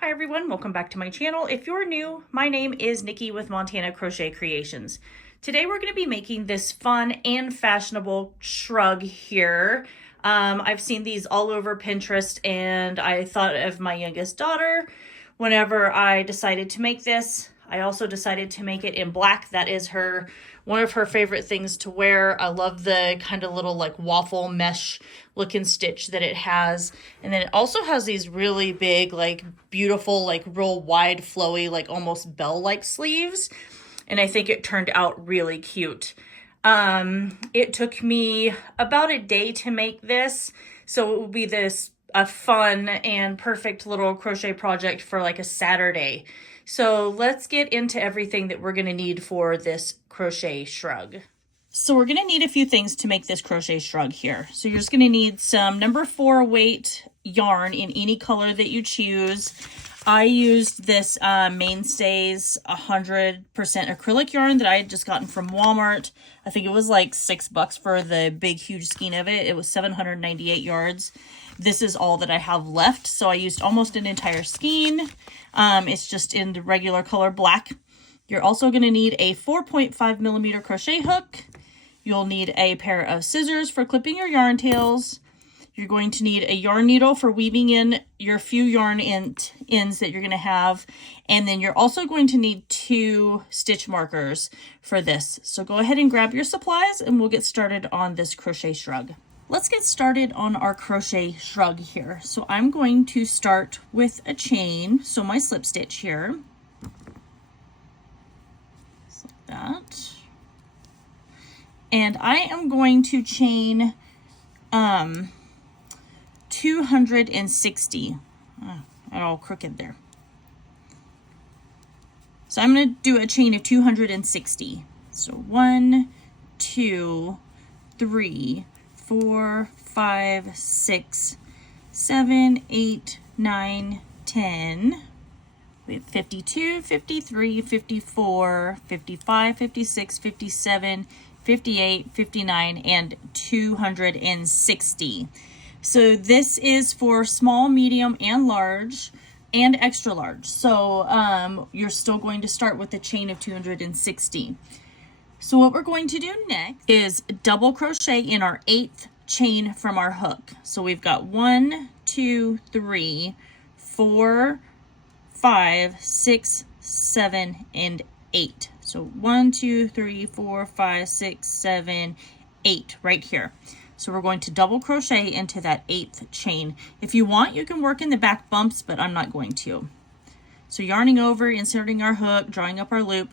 Hi everyone, welcome back to my channel. If you're new, my name is Nikki with Montana Crochet Creations. Today we're going to be making this fun and fashionable shrug here. I've seen these all over Pinterest and I thought of my youngest daughter whenever I decided to make this. I also decided to make it in black. That is one of her favorite things to wear. I love the kind of little like waffle mesh looking stitch that it has. And then it also has these really big, like beautiful, like real wide, flowy, like almost bell-like sleeves. And I think it turned out really cute. It took me about a day to make this. So it will be a fun and perfect little crochet project for like a Saturday. So let's get into everything that we're going to need for this crochet shrug. So we're going to need a few things to make this crochet shrug here. So you're just going to need some number 4 weight yarn in any color that you choose. I used this Mainstays 100% acrylic yarn that I had just gotten from Walmart. I think it was like $6 for the big huge skein of it. It was 798 yards. This is all that I have left, so I used almost an entire skein. It's just in the regular color black. You're also going to need a 4.5 millimeter crochet hook. You'll need a pair of scissors for clipping your yarn tails. You're going to need a yarn needle for weaving in your few yarn ends that you're going to have. And then you're also going to need 2 stitch markers for this. So go ahead and grab your supplies and we'll get started on this crochet shrug. Let's get started on our crochet shrug here. So I'm going to start with a chain. So my slip stitch here. Just like that. And I am going to chain 260. All crooked there. So I'm going to do a chain of 260. So 1, 2, 3, 4, 5, 6, 7, 8, 9, 10. We have 52, 53, 54, 55, 56, 57, 58, 59, and 260. So this is for small, medium, and large, and extra large. So you're still going to start with a chain of 260. So what we're going to do next is double crochet in our 8th chain from our hook. So we've got 1, 2, 3, 4, 5, 6, 7, and 8. So 1, 2, 3, 4, 5, 6, 7, 8 right here. So we're going to double crochet into that 8th chain. If you want, you can work in the back bumps, but I'm not going to. So yarning over, inserting our hook, drawing up our loop,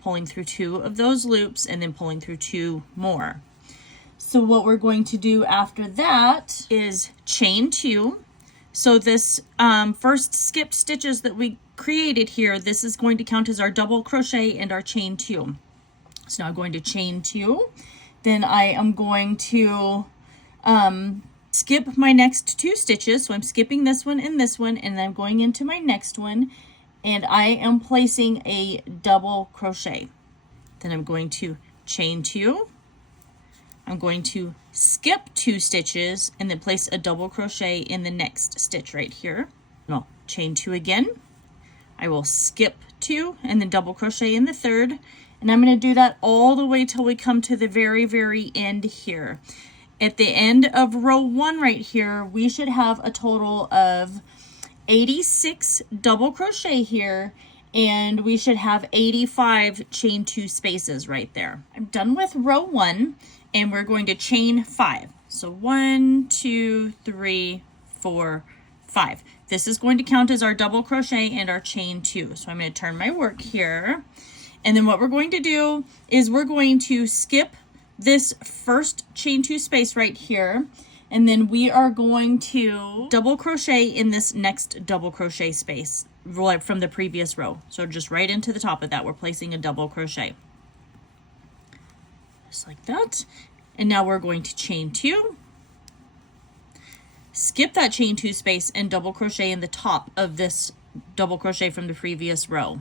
pulling through 2 of those loops, and then pulling through 2 more. So what we're going to do after that is chain 2. So this first skipped stitches that we created here, this is going to count as our double crochet and our chain 2. So now I'm going to chain 2. Then I am going to skip my next 2 stitches. So I'm skipping this one, and then I'm going into my next one, and I am placing a double crochet. Then I'm going to chain 2. I'm going to skip 2 stitches and then place a double crochet in the next stitch right here. And I'll chain 2 again. I will skip 2 and then double crochet in the 3rd. And I'm going to do that all the way till we come to the very, very end here. At the end of row 1 right here, we should have a total of 86 double crochet here, and we should have 85 chain 2 spaces right there. I'm done with row 1, and we're going to chain 5. So 1, 2, 3, 4, 5. This is going to count as our double crochet and our chain 2. So I'm going to turn my work here. And then what we're going to do is we're going to skip this first chain 2 space right here. And then we are going to double crochet in this next double crochet space right from the previous row. So just right into the top of that, we're placing a double crochet. Just like that. And now we're going to chain 2. Skip that chain 2 space and double crochet in the top of this double crochet from the previous row.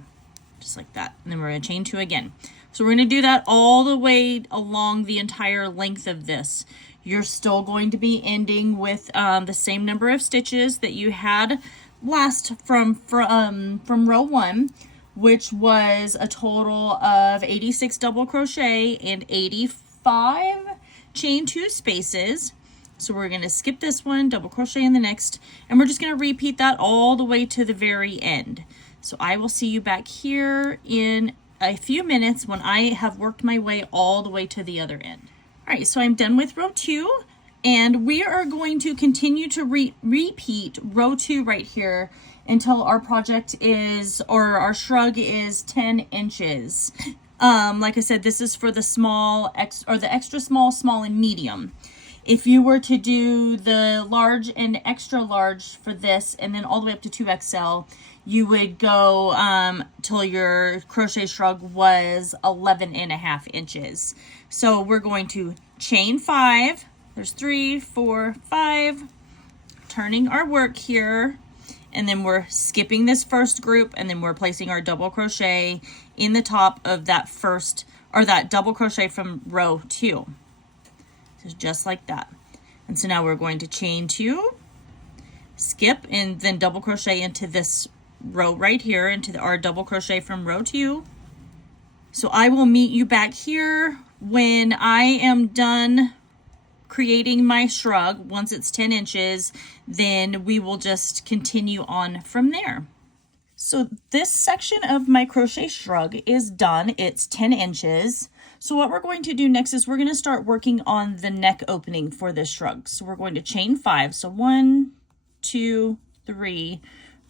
Just like that. And then we're going to chain 2 again. So we're going to do that all the way along the entire length of this. You're still going to be ending with the same number of stitches that you had last from row 1, which was a total of 86 double crochet and 85 chain 2 spaces. So we're going to skip this one, double crochet in the next, and we're just going to repeat that all the way to the very end. So I will see you back here in a few minutes when I have worked my way all the way to the other end. All right, so I'm done with row 2, and we are going to continue to repeat row 2 right here until our project is, or our shrug is 10 inches. Like I said, this is for the small, or the extra small, small, and medium. If you were to do the large and extra large for this, and then all the way up to 2XL, you would go till your crochet shrug was 11.5 inches. So we're going to chain 5. There's 3, 4, 5. Turning our work here, and then we're skipping this first group, and then we're placing our double crochet in the top of that first, or that double crochet from row 2. So just like that. And so now we're going to chain 2, skip, and then double crochet into this row right here, into our double crochet from row 2. So I will meet you back here when I am done creating my shrug. Once it's 10 inches, then we will just continue on from there. So this section of my crochet shrug is done. It's 10 inches. So what we're going to do next is we're going to start working on the neck opening for this shrug. So we're going to chain 5. So 1, 2, 3,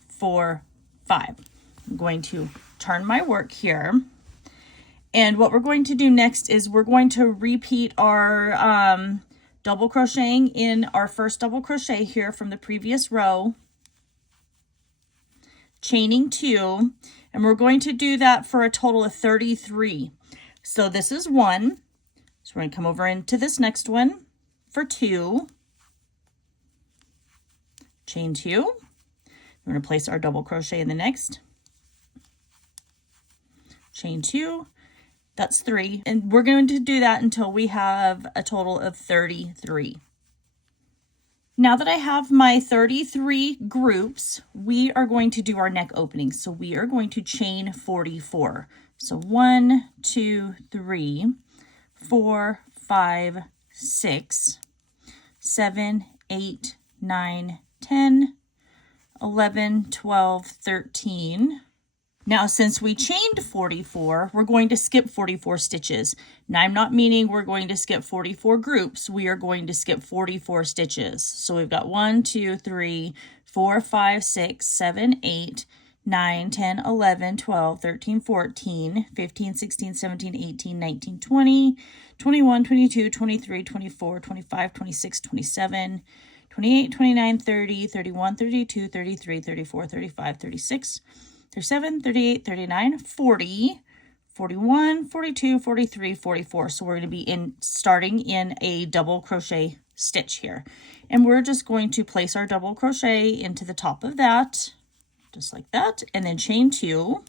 4, 5. I'm going to turn my work here. And what we're going to do next is we're going to repeat our double crocheting in our first double crochet here from the previous row, chaining 2, and we're going to do that for a total of 33. So this is 1. So we're going to come over into this next one for 2, chain 2. We're going to place our double crochet in the next, chain 2. That's 3, and we're going to do that until we have a total of 33. Now that I have my 33 groups, we are going to do our neck openings. So we are going to chain 44. So 1, 2, 3, 4, 5, 6, 7, 8, 9, 10, 11, 12, 13. Now, since we chained 44, we're going to skip 44 stitches. Now, I'm not meaning we're going to skip 44 groups. We are going to skip 44 stitches. So we've got 1, 2, 3, 4, 5, 6, 7, 8, 9, 10, 11, 12, 13, 14, 15, 16, 17, 18, 19, 20, 21, 22, 23, 24, 25, 26, 27, 28, 29, 30, 31, 32, 33, 34, 35, 36, 37, 38, 39, 40, 41, 42, 43, 44. So we're going to be starting in a double crochet stitch here. And we're just going to place our double crochet into the top of that, just like that, and then chain 2.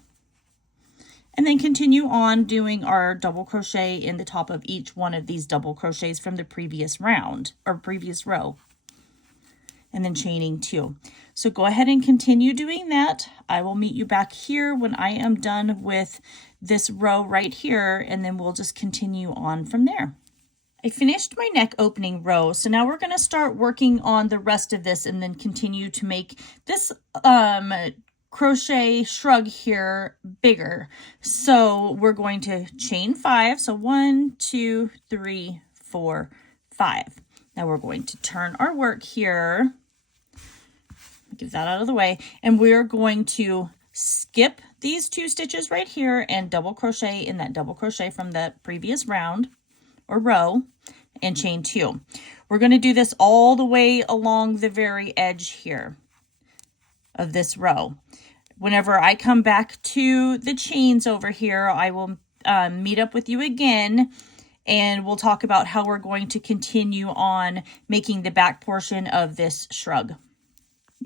And then continue on doing our double crochet in the top of each one of these double crochets from the previous round, or previous row. And then chaining 2. So go ahead and continue doing that. I will meet you back here when I am done with this row right here, and then we'll just continue on from there. I finished my neck opening row, so now we're going to start working on the rest of this and then continue to make this crochet shrug here bigger. So we're going to chain 5. So 1, 2, 3, 4, 5. Now we're going to turn our work here. Get that out of the way, and we're going to skip these 2 stitches right here and double crochet in that double crochet from the previous round or row and chain 2. We're going to do this all the way along the very edge here of this row. Whenever I come back to the chains over here, I will meet up with you again, and we'll talk about how we're going to continue on making the back portion of this shrug.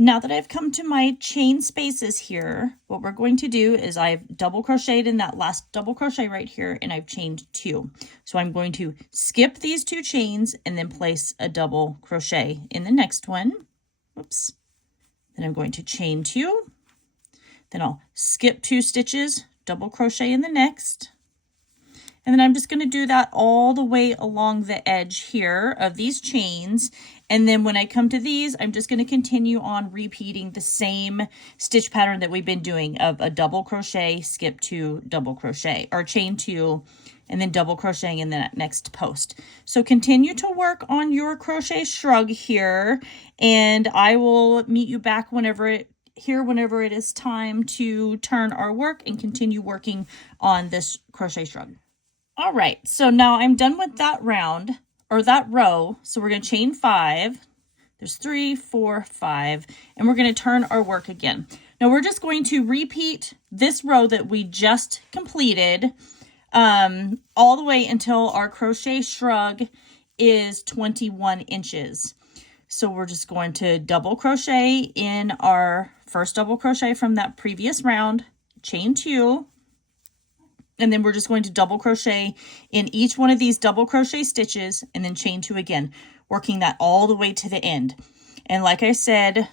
Now that I've come to my chain spaces here, what we're going to do is I've double crocheted in that last double crochet right here, and I've chained 2. So I'm going to skip these 2 chains and then place a double crochet in the next one. Whoops. Then I'm going to chain 2. Then I'll skip 2 stitches, double crochet in the next. And then I'm just going to do that all the way along the edge here of these chains. And then when I come to these, I'm just going to continue on repeating the same stitch pattern that we've been doing of a double crochet, skip 2, double crochet, or chain 2, and then double crocheting in the next post. So continue to work on your crochet shrug here, and I will meet you back whenever it is time to turn our work and continue working on this crochet shrug. All right, so now I'm done with that round, or that row. So we're going to chain 5. There's 3, 4, 5, and we're going to turn our work again. Now we're just going to repeat this row that we just completed all the way until our crochet shrug is 21 inches. So we're just going to double crochet in our first double crochet from that previous round, chain 2, and then we're just going to double crochet in each one of these double crochet stitches and then chain 2 again, working that all the way to the end. And like I said,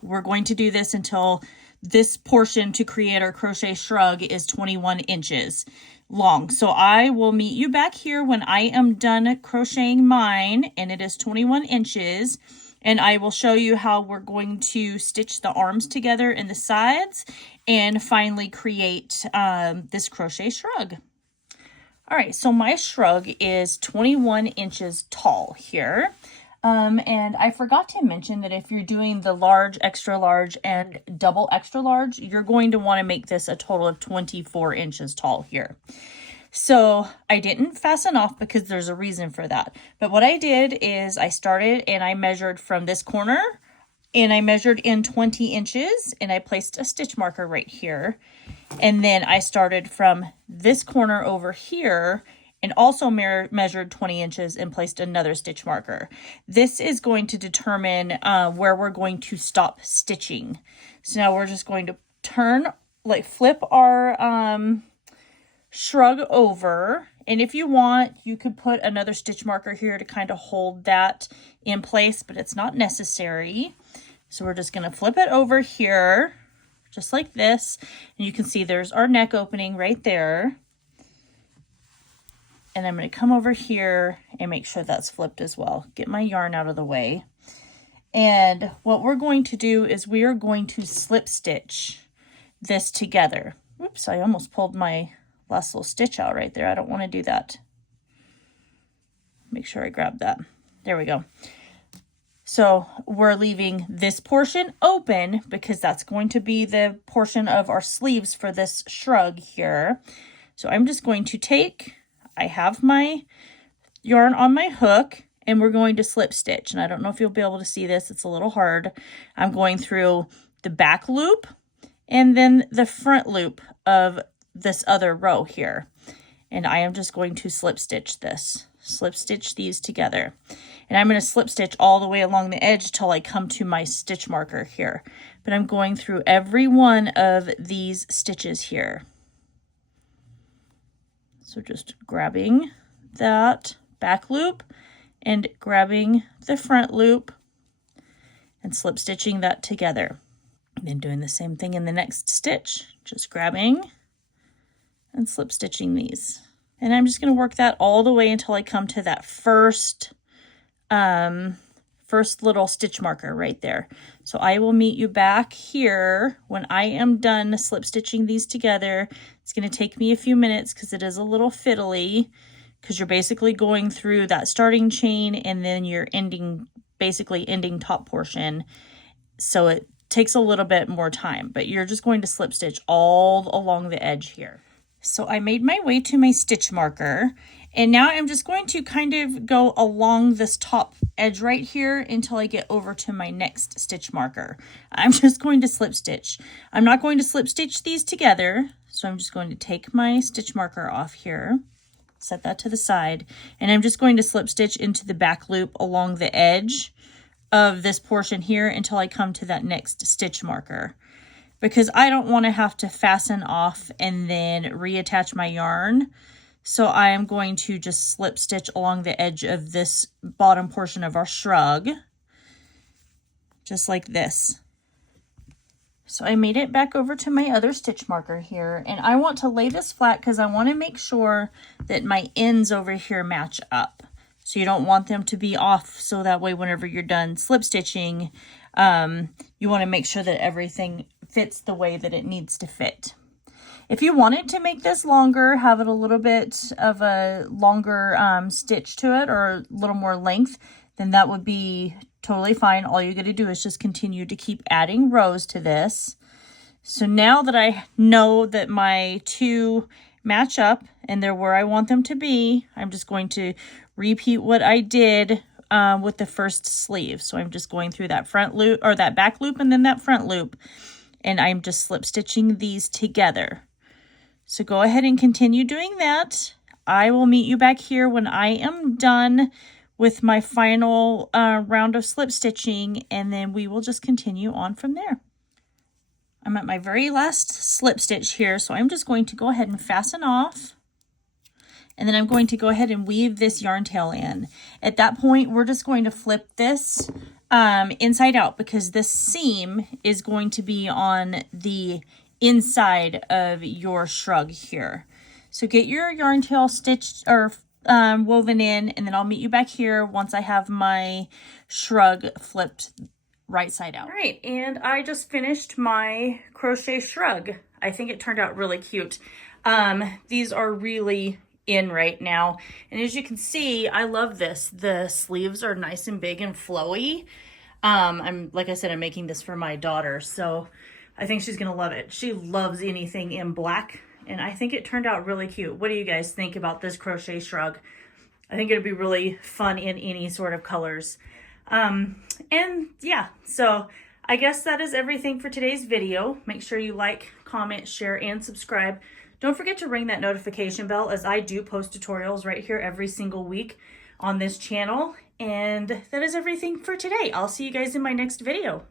we're going to do this until this portion to create our crochet shrug is 21 inches long. So I will meet you back here when I am done crocheting mine and it is 21 inches. And I will show you how we're going to stitch the arms together and the sides and finally create this crochet shrug. All right, so my shrug is 21 inches tall here. And I forgot to mention that if you're doing the large, extra large, and double extra large, you're going to want to make this a total of 24 inches tall here. So I didn't fasten off because there's a reason for that. But what I did is I started and I measured from this corner and I measured in 20 inches and I placed a stitch marker right here. And then I started from this corner over here and also measured 20 inches and placed another stitch marker. This is going to determine where we're going to stop stitching. So now we're just going to flip our shrug over, and if you want, you could put another stitch marker here to kind of hold that in place, but it's not necessary. So we're just going to flip it over here, just like this, and you can see there's our neck opening right there. And I'm going to come over here and make sure that's flipped as well. Get my yarn out of the way. And what we're going to do is we are going to slip stitch this together. Oops, I almost pulled my last little stitch out right there. I don't want to do that. Make sure I grab that. There we go. So we're leaving this portion open because that's going to be the portion of our sleeves for this shrug here. So I'm just going to I have my yarn on my hook and we're going to slip stitch. And I don't know if you'll be able to see this. It's a little hard. I'm going through the back loop and then the front loop of this other row here. And I am just going to slip stitch these together. And I'm going to slip stitch all the way along the edge till I come to my stitch marker here. But I'm going through every one of these stitches here. So just grabbing that back loop and grabbing the front loop and slip stitching that together. And then doing the same thing in the next stitch, just grabbing and slip stitching these. And I'm just going to work that all the way until I come to that first little stitch marker right there. So I will meet you back here when I am done slip stitching these together. It's going to take me a few minutes because it is a little fiddly because you're basically going through that starting chain and then you're basically ending top portion. So it takes a little bit more time, but you're just going to slip stitch all along the edge here. So I made my way to my stitch marker and now I'm just going to kind of go along this top edge right here until I get over to my next stitch marker. I'm just going to slip stitch. I'm not going to slip stitch these together. So I'm just going to take my stitch marker off here, set that to the side, and I'm just going to slip stitch into the back loop along the edge of this portion here until I come to that next stitch marker. Because I don't want to have to fasten off and then reattach my yarn. So I am going to just slip stitch along the edge of this bottom portion of our shrug. Just like this. So I made it back over to my other stitch marker here, and I want to lay this flat because I want to make sure that my ends over here match up. So you don't want them to be off, so that way whenever you're done slip stitching, you want to make sure that everything fits the way that it needs to fit. If you wanted to make this longer, have it a little bit of a longer stitch to it or a little more length, then that would be totally fine. All you got to do is just continue to keep adding rows to this. So now that I know that my two match up and they're where I want them to be, I'm just going to repeat what I did with the first sleeve. So I'm just going through that front loop or that back loop and then that front loop, and I'm just slip stitching these together. So go ahead and continue doing that. I will meet you back here when I am done with my final round of slip stitching, and then we will just continue on from there. I'm at my very last slip stitch here, so I'm just going to go ahead and fasten off, and then I'm going to go ahead and weave this yarn tail in. At that point, we're just going to flip this inside out because this seam is going to be on the inside of your shrug here. So get your yarn tail stitched or woven in, and then I'll meet you back here once I have my shrug flipped right side out. All right, and I just finished my crochet shrug. I think it turned out really cute. These are really in right now, and as you can see, I love this. The sleeves are nice and big and flowy. Like I said, I'm making this for my daughter, so I think she's gonna love it. She loves anything in black, and I think it turned out really cute. What do you guys think about this crochet shrug? I think it'd be really fun in any sort of colors. And yeah, so I guess that is everything for today's video. Make sure you like, comment, share, and subscribe. Don't forget to ring that notification bell, as I do post tutorials right here every single week on this channel. And that is everything for today. I'll see you guys in my next video.